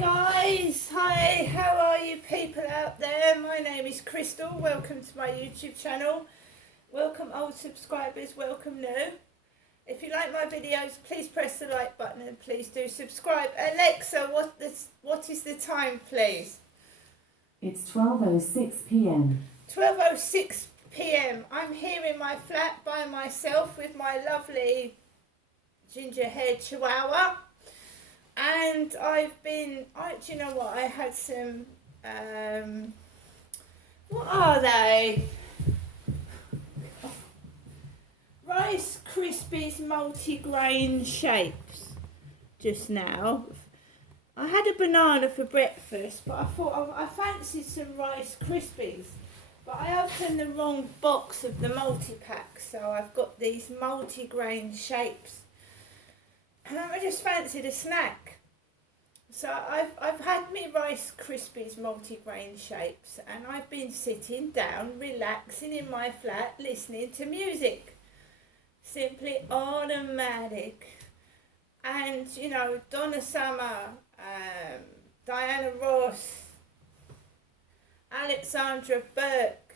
Guys, hi, how are you people out there? My name is Crystal. Welcome to my YouTube channel. Welcome old subscribers, welcome new. If you like my videos, please press the like button and please do subscribe. Alexa, what is the time, please? It's 12:06 p.m. 12:06 p.m. I'm here in my flat by myself with my lovely ginger-haired chihuahua. And do you know what? I had some, what are they? Rice Krispies multi-grain shapes just now. I had a banana for breakfast, but I thought I fancied some Rice Krispies. But I opened the wrong box of the multi-pack, so I've got these multi-grain shapes. And I just fancied a snack. So I've had me Rice Krispies multi-grain shapes, and I've been sitting down, relaxing in my flat, listening to music. Simply automatic. And, you know, Donna Summer, Diana Ross, Alexandra Burke,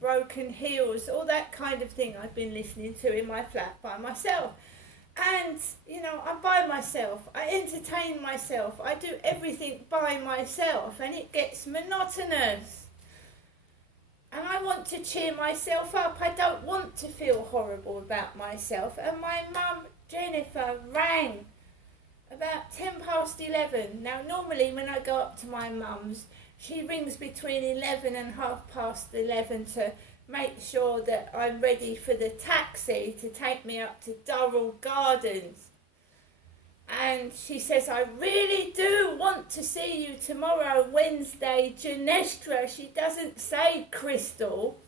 Broken Hills, all that kind of thing I've been listening to in my flat by myself. And, you know, I'm by myself, I entertain myself, I do everything by myself, and it gets monotonous. And I want to cheer myself up, I don't want to feel horrible about myself. And my mum, Jennifer, rang about 11:10. Now, normally when I go up to my mum's, she rings between 11 and 11:30 to make sure that I'm ready for the taxi to take me up to Durrell Gardens. And she says, I really do want to see you tomorrow, Wednesday, Genestra. She doesn't say Crystal.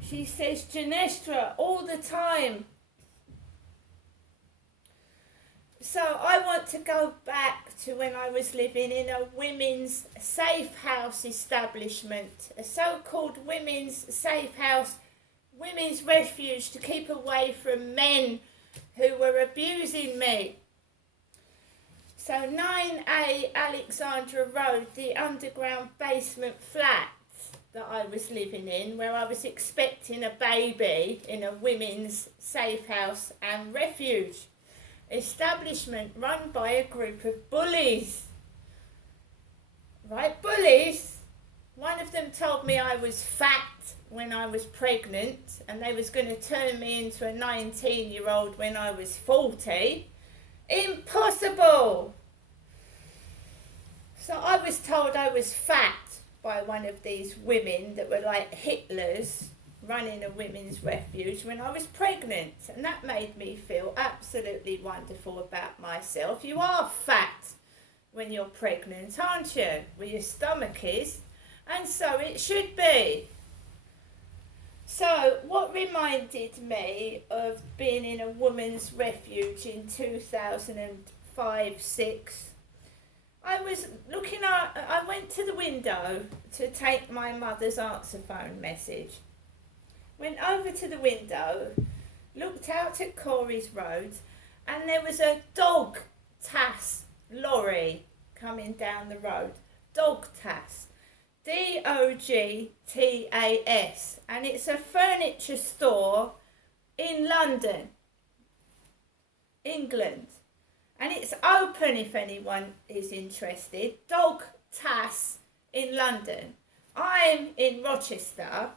She says Genestra all the time. So I want to go back to when I was living in a women's safe house establishment, a so-called women's safe house, women's refuge to keep away from men who were abusing me. So 9A Alexandra Road, the underground basement flat that I was living in, where I was expecting a baby in a women's safe house and refuge establishment run by a group of bullies. Right, bullies. One of them told me I was fat when I was pregnant and they was going to turn me into a 19-year-old when I was 40. Impossible! So I was told I was fat by one of these women that were like Hitlers running a women's refuge when I was pregnant, and that made me feel absolutely wonderful about myself. You are fat when you're pregnant, aren't you? Well, your stomach is, and so it should be. So what reminded me of being in a woman's refuge in 2005-06, I went to the window to take my mother's answer phone message. Went over to the window, looked out at Corey's Road, and there was a dog TAS lorry coming down the road. Dog TAS. DOGTAS. And it's a furniture store in London, England. And it's open if anyone is interested. Dog TAS in London. I'm in Rochester.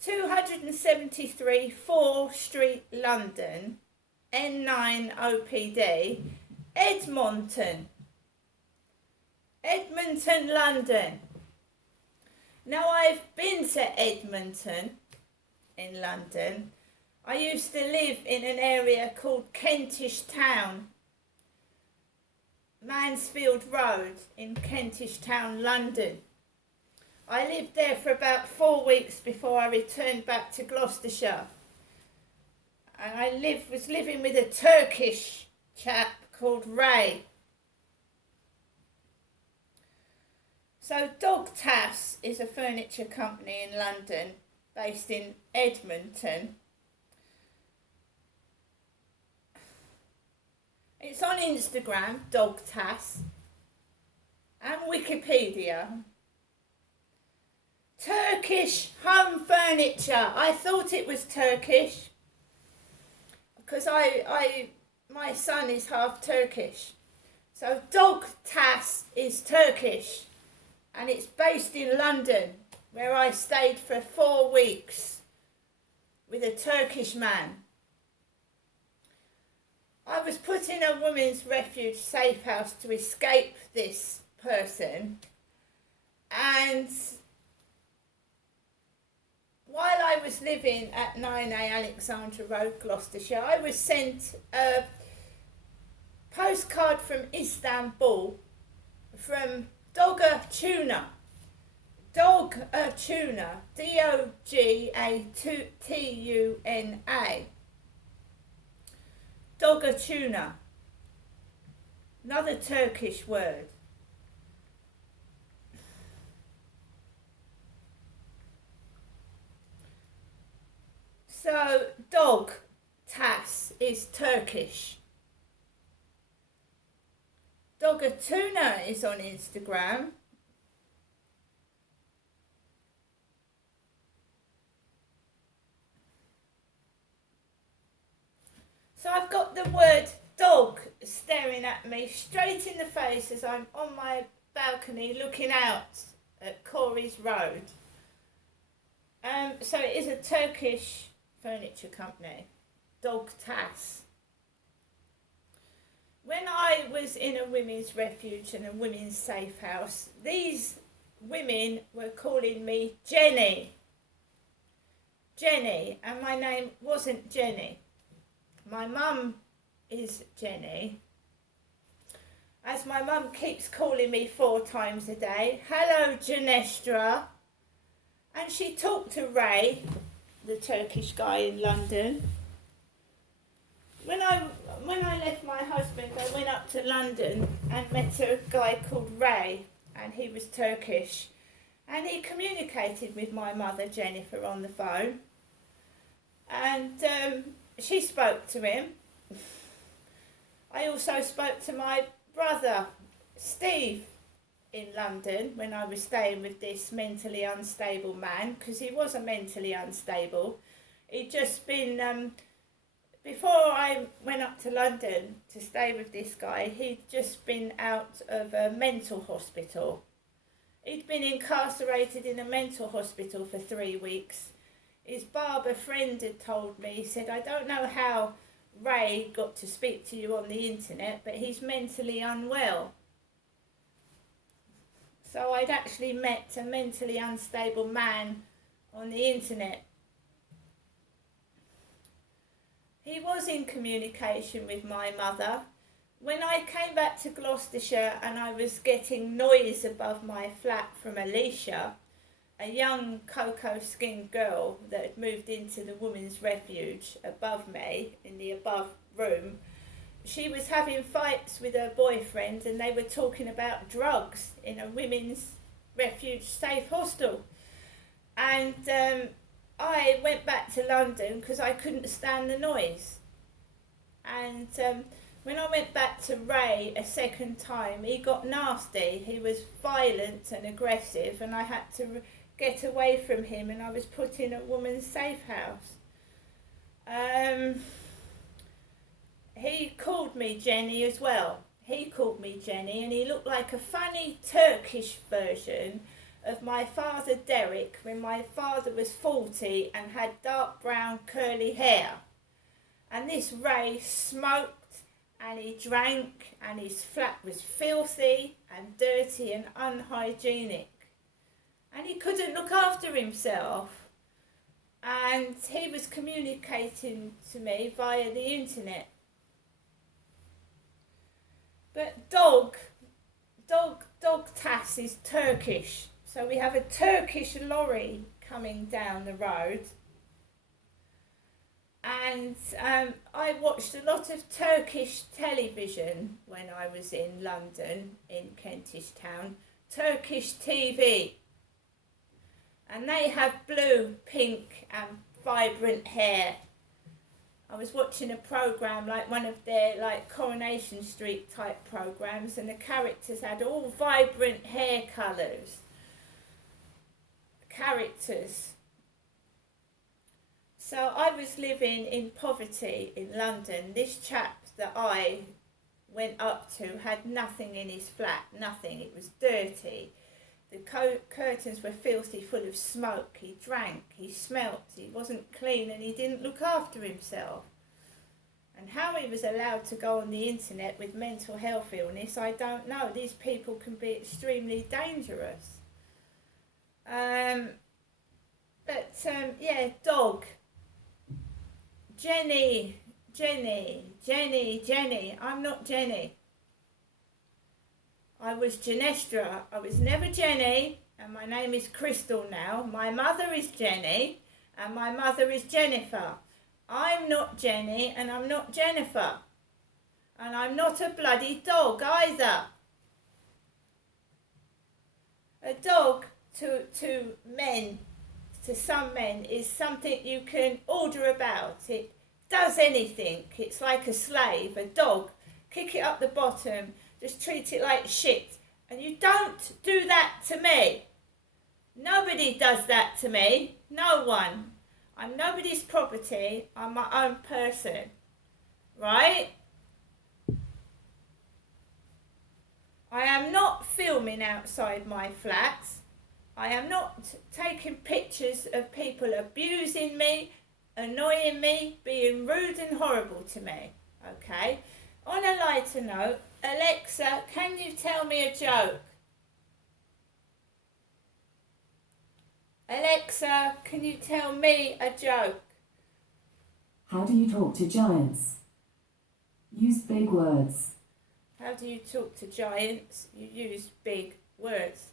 273 4 Street, London, N9 OPD, Edmonton, London. Now, I've been to Edmonton in London. I used to live in an area called Kentish Town, Mansfield Road in Kentish Town, London. I lived there for about 4 weeks before I returned back to Gloucestershire. And I was living with a Turkish chap called Ray. So Dog TAS is a furniture company in London based in Edmonton. It's on Instagram, Dog Tass, and Wikipedia. Turkish home furniture. I thought it was Turkish because my son is half Turkish. So Dog Tass is Turkish, and it's based in London, where I stayed for 4 weeks with a Turkish man. I was put in a women's refuge safe house to escape this person, and while I was living at 9A Alexandra Road, Gloucestershire, I was sent a postcard from Istanbul from Doga Tuna. Doga Tuna, Dogatuna. Doga Tuna, another Turkish word. So, Dog Tass is Turkish. Dogatuna is on Instagram. So I've got the word dog staring at me straight in the face as I'm on my balcony looking out at Corey's Road. So it is a Turkish furniture company, Dog Tass. When I was in a women's refuge and a women's safe house, these women were calling me Jenny. Jenny, and my name wasn't Jenny. My mum is Jenny. As my mum keeps calling me 4 times a day, hello Janestra. And she talked to Ray, the Turkish guy in London. When I left my husband, I went up to London and met a guy called Ray, and he was Turkish. And he communicated with my mother, Jennifer, on the phone. And she spoke to him. I also spoke to my brother, Steve, in London when I was staying with this mentally unstable man, because he was a mentally unstable. He'd just been, before I went up to London to stay with this guy, he'd just been out of a mental hospital. He'd been incarcerated in a mental hospital for 3 weeks. His barber friend had told me, he said, I don't know how Ray got to speak to you on the internet, but he's mentally unwell. So I'd actually met a mentally unstable man on the internet. He was in communication with my mother. When I came back to Gloucestershire and I was getting noise above my flat from Alicia, a young cocoa-skinned girl that had moved into the women's refuge above me, in the above room, she was having fights with her boyfriend and they were talking about drugs in a women's refuge safe hostel. And I went back to London because I couldn't stand the noise. And when I went back to Ray a second time, he got nasty. He was violent and aggressive, and I had to get away from him, and I was put in a woman's safe house. He called me Jenny as well. He called me Jenny, and he looked like a funny Turkish version of my father Derek when my father was 40 and had dark brown curly hair. And this Ray smoked and he drank, and his flat was filthy and dirty and unhygienic. And he couldn't look after himself. And he was communicating to me via the internet. But Dog Tass is Turkish. So we have a Turkish lorry coming down the road. And I watched a lot of Turkish television when I was in London, in Kentish Town. Turkish TV. And they have blue, pink and vibrant hair. I was watching a programme, like one of their like Coronation Street type programmes, and the characters had all vibrant hair colours. Characters. So I was living in poverty in London. This chap that I went up to had nothing in his flat, nothing. It was dirty. The curtains were filthy, full of smoke. He drank, he smelt, he wasn't clean, and he didn't look after himself. And how he was allowed to go on the internet with mental health illness, I don't know. These people can be extremely dangerous. Dog. Jenny. I'm not Jenny. I was Genestra. I was never Jenny, and my name is Crystal now. My mother is Jenny, and my mother is Jennifer. I'm not Jenny, and I'm not Jennifer. And I'm not a bloody dog either. A dog to men, to some men, is something you can order about. It does anything. It's like a slave, a dog. Kick it up the bottom, just treat it like shit. And you don't do that to me. Nobody does that to me. No one. I'm nobody's property. I'm my own person. Right? I am not filming outside my flat. I am not taking pictures of people abusing me, annoying me, being rude and horrible to me. Okay? On a lighter note, Alexa, can you tell me a joke? Alexa, can you tell me a joke? How do you talk to giants? Use big words. How do you talk to giants? You use big words.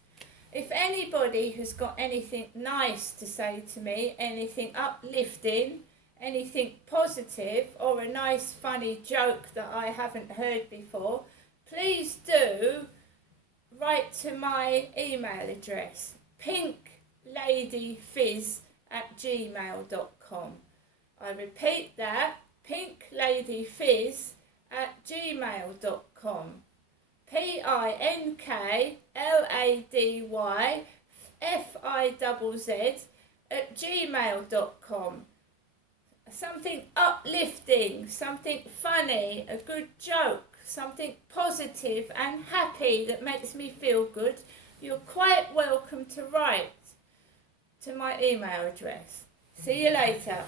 If anybody has got anything nice to say to me, anything uplifting, anything positive, or a nice funny joke that I haven't heard before, please do write to my email address, pinkladyfizz@gmail.com. I repeat that, pinkladyfizz@gmail.com. PINKLADYFIZZ@gmail.com. Something uplifting, something funny, a good joke, something positive and happy that makes me feel good. You're quite welcome to write to my email address. See you later.